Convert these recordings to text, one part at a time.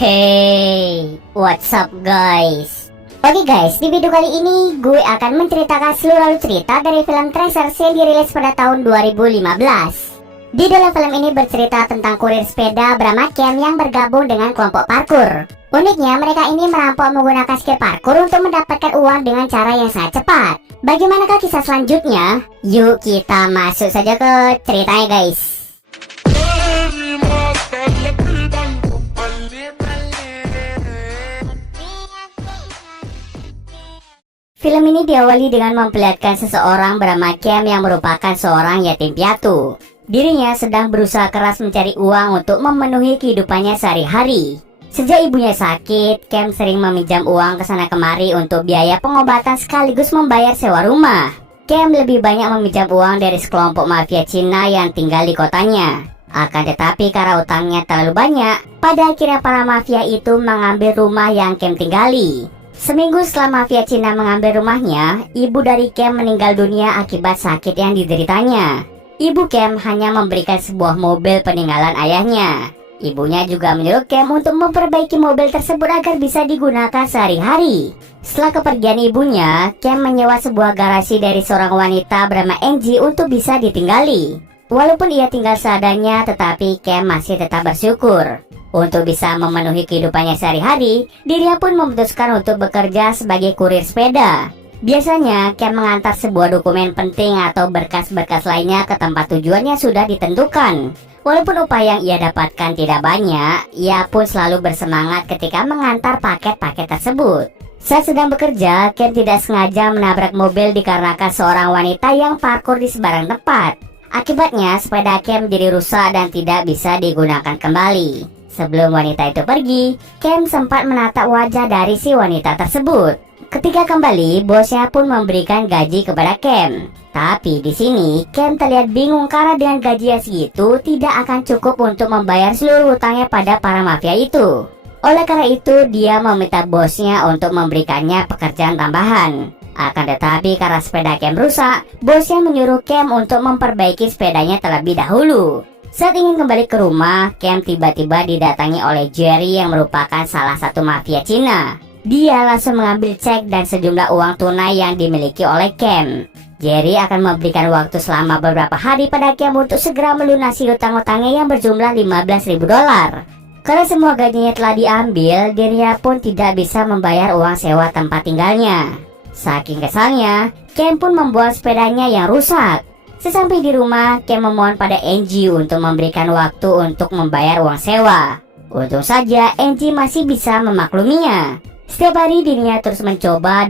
Hey, what's up guys? Oke guys, di video kali ini gue akan menceritakan seluruh cerita dari film Tracer yang dirilis pada tahun 2015. Di dalam film ini bercerita tentang kurir sepeda bernama Cam yang bergabung dengan kelompok parkur. Uniknya, mereka ini merampok menggunakan skill parkur untuk mendapatkan uang dengan cara yang sangat cepat. Bagaimanakah kisah selanjutnya? Yuk kita masuk saja ke ceritanya guys. Film ini diawali dengan memperlihatkan seseorang bernama Cam yang merupakan seorang yatim piatu. Dirinya sedang berusaha keras mencari uang untuk memenuhi kehidupannya sehari-hari. Sejak ibunya sakit, Cam sering meminjam uang ke sana kemari untuk biaya pengobatan sekaligus membayar sewa rumah. Cam lebih banyak meminjam uang dari sekelompok mafia Cina yang tinggal di kotanya. Akan tetapi karena utangnya terlalu banyak, pada akhirnya para mafia itu mengambil rumah yang Cam tinggali. Seminggu setelah mafia Cina mengambil rumahnya, ibu dari Cam meninggal dunia akibat sakit yang dideritanya. Ibu Cam hanya memberikan sebuah mobil peninggalan ayahnya. Ibunya juga menyuruh Cam untuk memperbaiki mobil tersebut agar bisa digunakan sehari-hari. Setelah kepergian ibunya, Cam menyewa sebuah garasi dari seorang wanita bernama Angie untuk bisa ditinggali. Walaupun ia tinggal seadanya, tetapi Cam masih tetap bersyukur. Untuk bisa memenuhi kehidupannya sehari-hari, dirinya pun memutuskan untuk bekerja sebagai kurir sepeda. Biasanya, Cam mengantar sebuah dokumen penting atau berkas-berkas lainnya ke tempat tujuannya sudah ditentukan. Walaupun upaya yang ia dapatkan tidak banyak, ia pun selalu bersemangat ketika mengantar paket-paket tersebut. Saat sedang bekerja, Cam tidak sengaja menabrak mobil dikarenakan seorang wanita yang parkur di sembarang tempat. Akibatnya, sepeda Cam menjadi rusak dan tidak bisa digunakan kembali. Sebelum wanita itu pergi, Cam sempat menatap wajah dari si wanita tersebut. Ketika kembali, bosnya pun memberikan gaji kepada Cam. Tapi di sini, Cam terlihat bingung karena dengan gaji yang segitu tidak akan cukup untuk membayar seluruh hutangnya pada para mafia itu. Oleh karena itu, dia meminta bosnya untuk memberikannya pekerjaan tambahan. Akan tetapi karena sepeda Cam rusak, bosnya menyuruh Cam untuk memperbaiki sepedanya terlebih dahulu. Saat ingin kembali ke rumah, Cam tiba-tiba didatangi oleh Jerry yang merupakan salah satu mafia Cina. Dia langsung mengambil cek dan sejumlah uang tunai yang dimiliki oleh Cam. Jerry akan memberikan waktu selama beberapa hari pada Cam untuk segera melunasi hutang-hutangnya yang berjumlah $15.000. Karena semua gajinya telah diambil, dirinya pun tidak bisa membayar uang sewa tempat tinggalnya. Saking kesalnya, Cam pun membuang sepedanya yang rusak. Sesampai di rumah, Cam memohon pada Angie untuk memberikan waktu untuk membayar uang sewa. Untung saja Angie masih bisa memakluminya. Setiap hari dirinya terus mencoba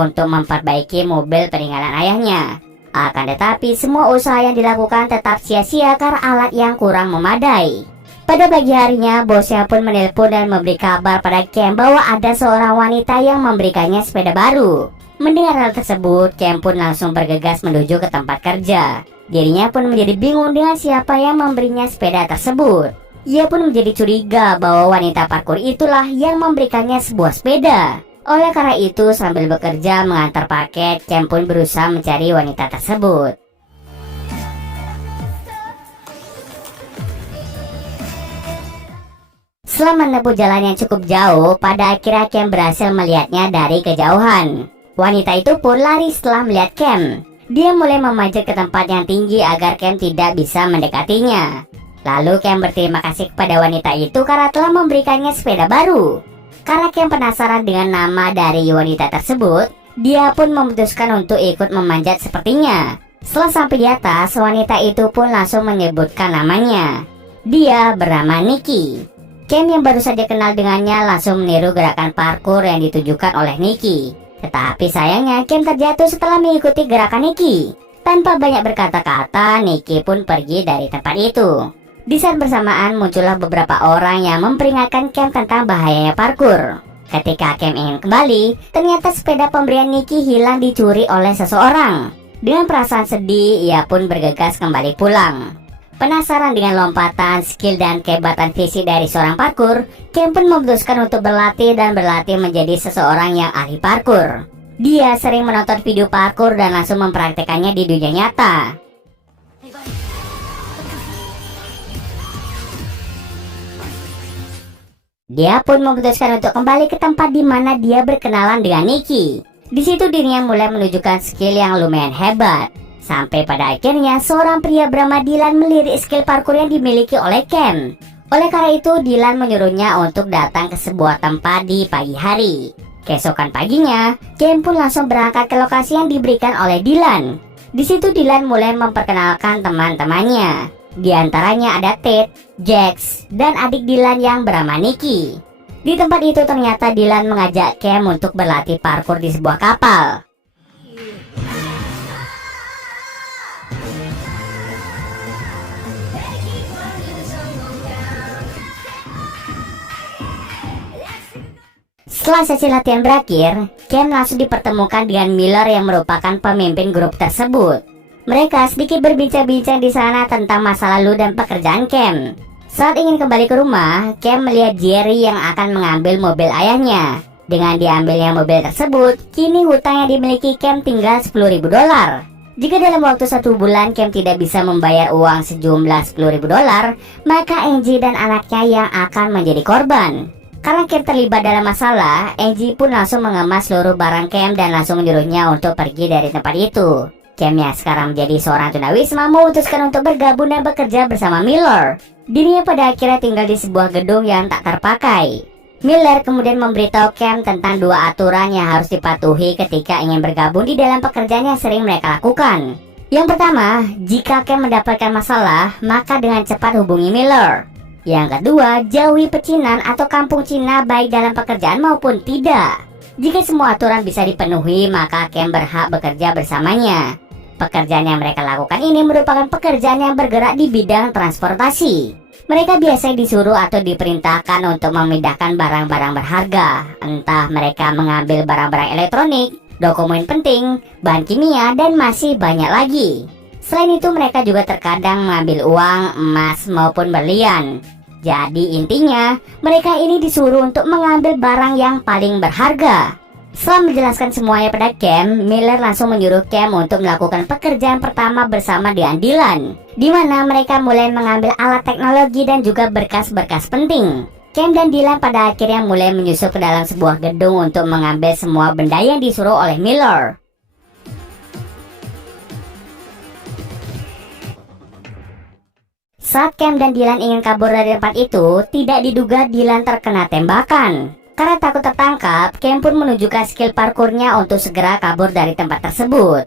untuk memperbaiki mobil peninggalan ayahnya. Akan tetapi semua usaha yang dilakukan tetap sia-sia karena alat yang kurang memadai. Pada pagi harinya, bosnya pun menelpon dan memberi kabar pada Cam bahwa ada seorang wanita yang memberikannya sepeda baru. Mendengar hal tersebut, Cam pun langsung bergegas menuju ke tempat kerja. Dirinya pun menjadi bingung dengan siapa yang memberinya sepeda tersebut. Ia pun menjadi curiga bahwa wanita parkur itulah yang memberikannya sebuah sepeda. Oleh karena itu, sambil bekerja mengantar paket, Cam pun berusaha mencari wanita tersebut. Setelah menempuh jalan yang cukup jauh, pada akhirnya Cam berhasil melihatnya dari kejauhan. Wanita itu pun lari setelah melihat Cam. Dia mulai memanjat ke tempat yang tinggi agar Cam tidak bisa mendekatinya. Lalu Cam berterima kasih kepada wanita itu karena telah memberikannya sepeda baru. Karena Cam penasaran dengan nama dari wanita tersebut, dia pun memutuskan untuk ikut memanjat sepertinya. Setelah sampai di atas, wanita itu pun langsung menyebutkan namanya. Dia bernama Nikki. Cam yang baru saja kenal dengannya langsung meniru gerakan parkur yang ditujukan oleh Nikki. Tetapi sayangnya Cam terjatuh setelah mengikuti gerakan Nikki. Tanpa banyak berkata-kata, Nikki pun pergi dari tempat itu. Di saat bersamaan muncullah beberapa orang yang memperingatkan Cam tentang bahayanya parkur. Ketika Cam ingin kembali, ternyata sepeda pemberian Nikki hilang dicuri oleh seseorang. Dengan perasaan sedih, ia pun bergegas kembali pulang. Penasaran dengan lompatan, skill, dan kehebatan fisik dari seorang parkur, Cam pun memutuskan untuk berlatih menjadi seseorang yang ahli parkur. Dia sering menonton video parkur dan langsung mempraktekannya di dunia nyata. Dia pun memutuskan untuk kembali ke tempat di mana dia berkenalan dengan Nikki. Di situ dirinya mulai menunjukkan skill yang lumayan hebat. Sampai pada akhirnya seorang pria bernama Dylan melirik skill parkour yang dimiliki oleh Cam. Oleh karena itu Dylan menyuruhnya untuk datang ke sebuah tempat di pagi hari. Keesokan paginya, Cam pun langsung berangkat ke lokasi yang diberikan oleh Dylan. Di situ Dylan mulai memperkenalkan teman-temannya. Di antaranya ada Ted, Jax, dan adik Dylan yang bernama Nikki. Di tempat itu ternyata Dylan mengajak Cam untuk berlatih parkour di sebuah kapal. Setelah sesi latihan berakhir, Cam langsung dipertemukan dengan Miller yang merupakan pemimpin grup tersebut. Mereka sedikit berbincang-bincang di sana tentang masa lalu dan pekerjaan Cam. Saat ingin kembali ke rumah, Cam melihat Jerry yang akan mengambil mobil ayahnya. Dengan diambilnya mobil tersebut, kini hutang yang dimiliki Cam tinggal $10.000. Jika dalam waktu 1 bulan Cam tidak bisa membayar uang sejumlah $10.000, maka Angie dan anaknya yang akan menjadi korban. Karena Cam terlibat dalam masalah, Angie pun langsung mengemas seluruh barang Cam dan langsung menyuruhnya untuk pergi dari tempat itu. Cam yang sekarang menjadi seorang tunawisma memutuskan untuk bergabung dan bekerja bersama Miller. Dirinya pada akhirnya tinggal di sebuah gedung yang tak terpakai. Miller kemudian memberitahu Cam tentang 2 aturan yang harus dipatuhi ketika ingin bergabung di dalam pekerjaan yang sering mereka lakukan. Yang pertama, jika Cam mendapatkan masalah, maka dengan cepat hubungi Miller. Yang kedua, jauhi pecinan atau kampung Cina baik dalam pekerjaan maupun tidak. Jika semua aturan bisa dipenuhi, maka Cam berhak bekerja bersamanya. Pekerjaan yang mereka lakukan ini merupakan pekerjaan yang bergerak di bidang transportasi. Mereka biasanya disuruh atau diperintahkan untuk memindahkan barang-barang berharga. Entah mereka mengambil barang-barang elektronik, dokumen penting, bahan kimia, dan masih banyak lagi. Selain itu mereka juga terkadang mengambil uang, emas, maupun berlian. Jadi intinya, mereka ini disuruh untuk mengambil barang yang paling berharga. Setelah menjelaskan semuanya pada Cam, Miller langsung menyuruh Cam untuk melakukan pekerjaan pertama bersama dengan Dylan, di mana mereka mulai mengambil alat teknologi dan juga berkas-berkas penting. Cam dan Dylan pada akhirnya mulai menyusup ke dalam sebuah gedung untuk mengambil semua benda yang disuruh oleh Miller. Saat Cam dan Dylan ingin kabur dari tempat itu, tidak diduga Dylan terkena tembakan. Karena takut tertangkap, Cam pun menunjukkan skill parkurnya untuk segera kabur dari tempat tersebut.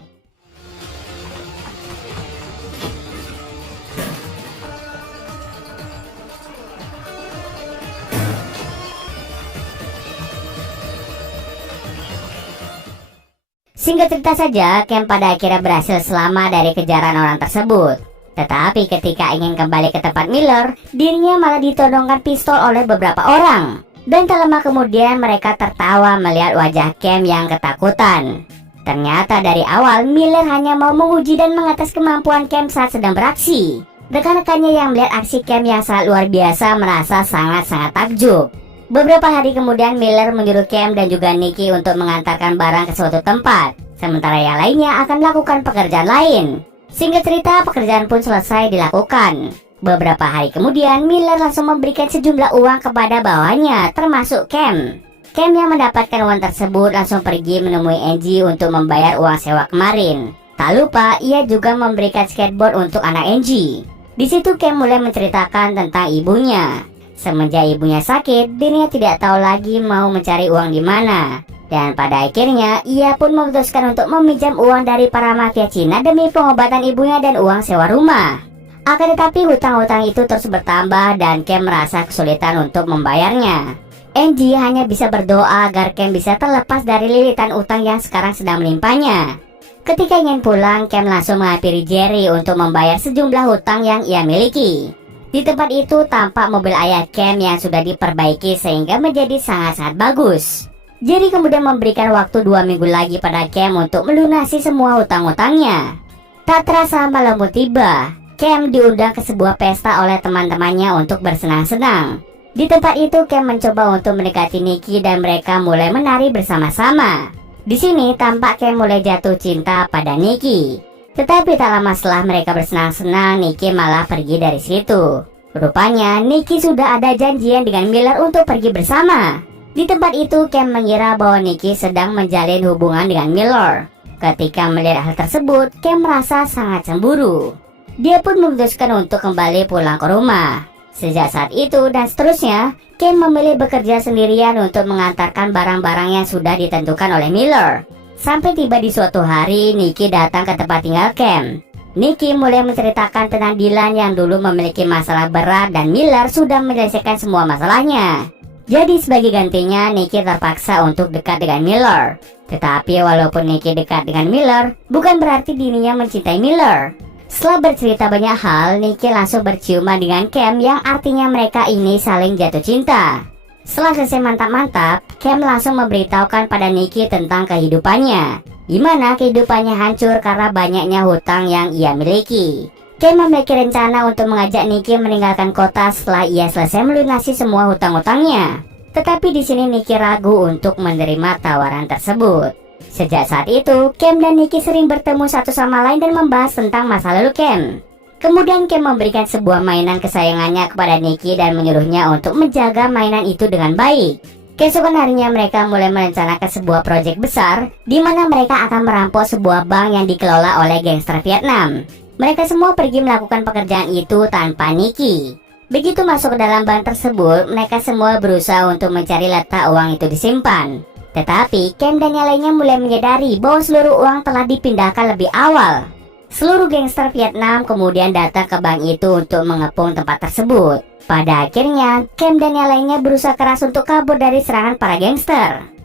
Singkat cerita saja, Cam pada akhirnya berhasil selamat dari kejaran orang tersebut. Tetapi ketika ingin kembali ke tempat Miller, dirinya malah ditodongkan pistol oleh beberapa orang. Dan tak lama kemudian mereka tertawa melihat wajah Cam yang ketakutan. Ternyata dari awal Miller hanya mau menguji dan mengetes kemampuan Cam saat sedang beraksi. Rekan-rekannya yang melihat aksi Cam yang sangat luar biasa merasa sangat-sangat takjub. Beberapa hari kemudian Miller menyuruh Cam dan juga Nikki untuk mengantarkan barang ke suatu tempat, sementara yang lainnya akan melakukan pekerjaan lain. Singkat cerita, pekerjaan pun selesai dilakukan. Beberapa hari kemudian, Miller langsung memberikan sejumlah uang kepada bawahannya, termasuk Cam. Cam yang mendapatkan uang tersebut langsung pergi menemui Angie untuk membayar uang sewa kemarin. Tak lupa, ia juga memberikan skateboard untuk anak Angie. Di situ Cam mulai menceritakan tentang ibunya. Semenjak ibunya sakit, dirinya tidak tahu lagi mau mencari uang di mana. Dan pada akhirnya, ia pun memutuskan untuk meminjam uang dari para mafia Cina demi pengobatan ibunya dan uang sewa rumah. Akan tetapi hutang-hutang itu terus bertambah dan Cam merasa kesulitan untuk membayarnya. Angie hanya bisa berdoa agar Cam bisa terlepas dari lilitan utang yang sekarang sedang menimpanya. Ketika ingin pulang, Cam langsung menghampiri Jerry untuk membayar sejumlah hutang yang ia miliki. Di tempat itu tampak mobil ayah Cam yang sudah diperbaiki sehingga menjadi sangat-sangat bagus. Jerry kemudian memberikan waktu 2 minggu lagi pada Cam untuk melunasi semua hutang-hutangnya. Tak terasa malam pun tiba. Cam diundang ke sebuah pesta oleh teman-temannya untuk bersenang-senang. Di tempat itu Cam mencoba untuk mendekati Nikki dan mereka mulai menari bersama-sama. Di sini tampak Cam mulai jatuh cinta pada Nikki. Tetapi tak lama setelah mereka bersenang-senang, Nikki malah pergi dari situ. Rupanya Nikki sudah ada janjian dengan Miller untuk pergi bersama. Di tempat itu Cam mengira bahwa Nikki sedang menjalin hubungan dengan Miller. Ketika melihat hal tersebut, Cam merasa sangat cemburu. Dia pun memutuskan untuk kembali pulang ke rumah. Sejak saat itu dan seterusnya, Cam memilih bekerja sendirian untuk mengantarkan barang-barang yang sudah ditentukan oleh Miller. Sampai tiba di suatu hari, Nikki datang ke tempat tinggal Cam. Nikki mulai menceritakan tentang Dylan yang dulu memiliki masalah berat dan Miller sudah menyelesaikan semua masalahnya. Jadi sebagai gantinya, Nikki terpaksa untuk dekat dengan Miller. Tetapi walaupun Nikki dekat dengan Miller, bukan berarti dirinya mencintai Miller. Setelah bercerita banyak hal, Nikki langsung berciuman dengan Cam yang artinya mereka ini saling jatuh cinta. Setelah selesai mantap-mantap, Cam langsung memberitahukan pada Nikki tentang kehidupannya, di mana kehidupannya hancur karena banyaknya hutang yang ia miliki. Cam memiliki rencana untuk mengajak Nikki meninggalkan kota setelah ia selesai melunasi semua hutang-hutangnya. Tetapi di sini Nikki ragu untuk menerima tawaran tersebut. Sejak saat itu, Cam dan Nikki sering bertemu satu sama lain dan membahas tentang masa lalu Cam. Kemudian Cam memberikan sebuah mainan kesayangannya kepada Nikki dan menyuruhnya untuk menjaga mainan itu dengan baik. Keesokan harinya mereka mulai merencanakan sebuah proyek besar di mana mereka akan merampok sebuah bank yang dikelola oleh gangster Vietnam. Mereka semua pergi melakukan pekerjaan itu tanpa Nikki. Begitu masuk ke dalam bank tersebut, mereka semua berusaha untuk mencari letak uang itu disimpan. Tetapi Cam dan yang lainnya mulai menyadari bahwa seluruh uang telah dipindahkan lebih awal. Seluruh gangster Vietnam kemudian datang ke bank itu untuk mengepung tempat tersebut. Pada akhirnya, Cam dan yang lainnya berusaha keras untuk kabur dari serangan para gangster.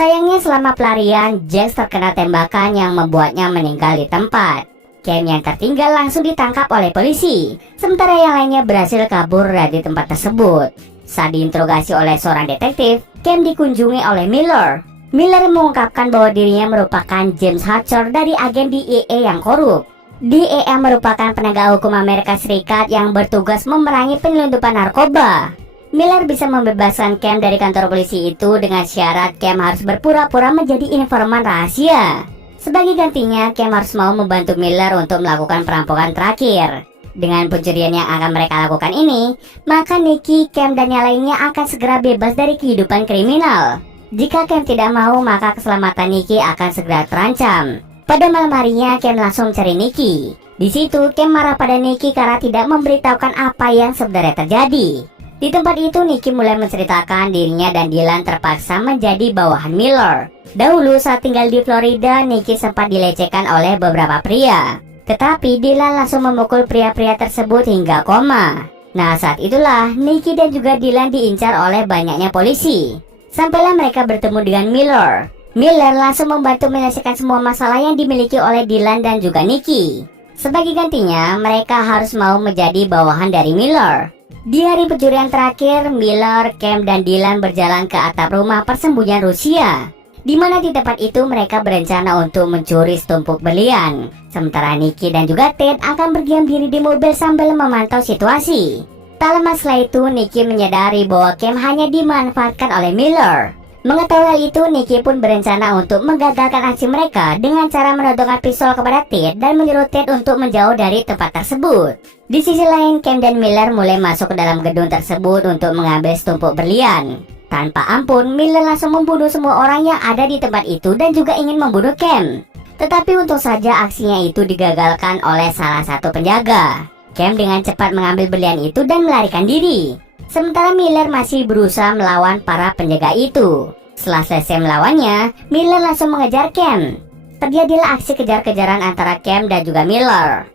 Sayangnya selama pelarian, Jax terkena tembakan yang membuatnya meninggal di tempat. Cam yang tertinggal langsung ditangkap oleh polisi, sementara yang lainnya berhasil kabur dari tempat tersebut. Saat diinterogasi oleh seorang detektif, Cam dikunjungi oleh Miller. Miller mengungkapkan bahwa dirinya merupakan James Hatcher dari agen DEA yang korup. DEA merupakan penegak hukum Amerika Serikat yang bertugas memerangi penyelundupan narkoba. Miller bisa membebaskan Cam dari kantor polisi itu dengan syarat Cam harus berpura-pura menjadi informan rahasia. Sebagai gantinya, Cam harus mau membantu Miller untuk melakukan perampokan terakhir. Dengan pencurian yang akan mereka lakukan ini, maka Nikki, Cam, dan yang lainnya akan segera bebas dari kehidupan kriminal. Jika Cam tidak mau, maka keselamatan Nikki akan segera terancam. Pada malam harinya, Cam langsung mencari Nikki. Di situ, Cam marah pada Nikki karena tidak memberitahukan apa yang sebenarnya terjadi. Di tempat itu, Nikki mulai menceritakan dirinya dan Dylan terpaksa menjadi bawahan Miller. Dahulu saat tinggal di Florida, Nikki sempat dilecehkan oleh beberapa pria. Tetapi Dylan langsung memukul pria-pria tersebut hingga koma. Nah, saat itulah Nikki dan juga Dylan diincar oleh banyaknya polisi. Sampailah mereka bertemu dengan Miller. Miller langsung membantu menyelesaikan semua masalah yang dimiliki oleh Dylan dan juga Nikki. Sebagai gantinya, mereka harus mau menjadi bawahan dari Miller. Di hari pencurian terakhir, Miller, Cam, dan Dylan berjalan ke atap rumah persembunyian Rusia, di mana di tempat itu mereka berencana untuk mencuri setumpuk berlian. Sementara Nikki dan juga Ted akan berdiam diri di mobil sambil memantau situasi. Tak lama setelah itu, Nikki menyadari bahwa Cam hanya dimanfaatkan oleh Miller. Mengetahui hal itu, Nikki pun berencana untuk menggagalkan aksi mereka dengan cara menodongkan pistol kepada Ted dan menyuruh Ted untuk menjauh dari tempat tersebut. Di sisi lain, Cam dan Miller mulai masuk ke dalam gedung tersebut untuk mengambil setumpuk berlian. Tanpa ampun, Miller langsung membunuh semua orang yang ada di tempat itu dan juga ingin membunuh Cam. Tetapi untung saja aksinya itu digagalkan oleh salah satu penjaga. Cam dengan cepat mengambil berlian itu dan melarikan diri. Sementara Miller masih berusaha melawan para penjaga itu. Setelah selesai melawannya, Miller langsung mengejar Cam. Terjadilah aksi kejar-kejaran antara Cam dan juga Miller.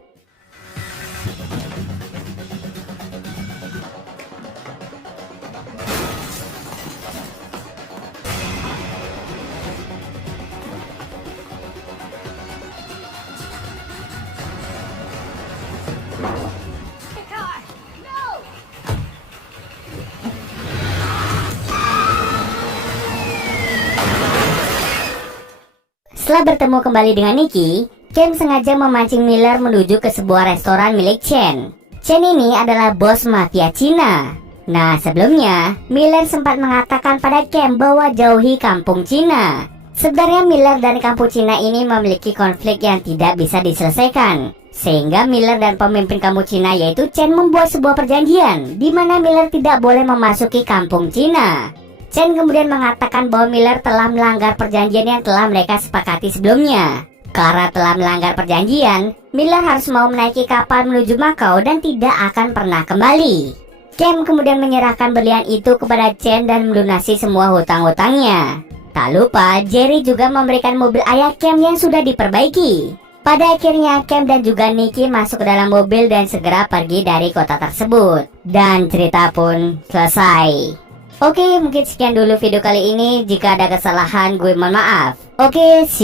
Setelah bertemu kembali dengan Nikki, Ken sengaja memancing Miller menuju ke sebuah restoran milik Chen. Chen ini adalah bos mafia Cina. Nah, sebelumnya, Miller sempat mengatakan pada Ken bahwa jauhi kampung Cina. Sebenarnya Miller dan kampung Cina ini memiliki konflik yang tidak bisa diselesaikan. Sehingga Miller dan pemimpin kampung Cina yaitu Chen membuat sebuah perjanjian di mana Miller tidak boleh memasuki kampung Cina. Chen kemudian mengatakan bahwa Miller telah melanggar perjanjian yang telah mereka sepakati sebelumnya. Karena telah melanggar perjanjian, Miller harus mau menaiki kapal menuju Macau dan tidak akan pernah kembali. Ken kemudian menyerahkan berlian itu kepada Chen dan melunasi semua hutang-hutangnya. Tak lupa, Jerry juga memberikan mobil ayah Ken yang sudah diperbaiki. Pada akhirnya, Ken dan juga Nikki masuk ke dalam mobil dan segera pergi dari kota tersebut. Dan cerita pun selesai. Oke, mungkin sekian dulu video kali ini. Jika ada kesalahan, gue mohon maaf. Oke,